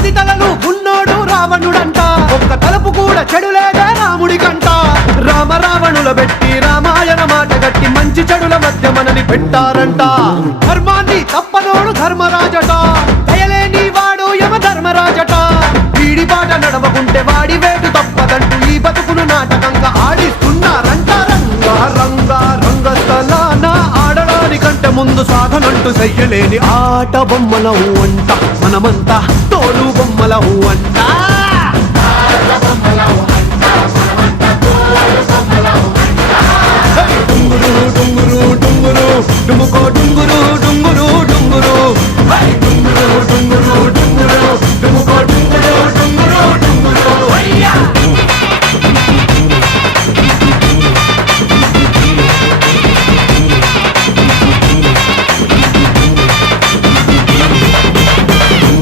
10 తలలు ఉన్నోడు రావణుడంట, ఒక్క తలుపు కూడా చెడులేదే రాముడి కంట. రామ రావణుల పెట్టి రామాయణ మాట గట్టి మంచి చెడుల మధ్య మనని పెట్టారంట. ధర్మాన్ని తప్పనోడు ధర్మరాజట, దయలేని వాడు యమ ధర్మరాజట. వీడి బాట నడవకుంటే వాడి వేటు తప్పదంటూ ఈ బతుకును నాటకంగా ఆడిస్తున్నారంట. రంగా రంగా రంగస్థలాన ఆడడానికంటే ముందు సాధనంటూ చెయ్యలేని ఆట బొమ్మలం అంట మనమంతా.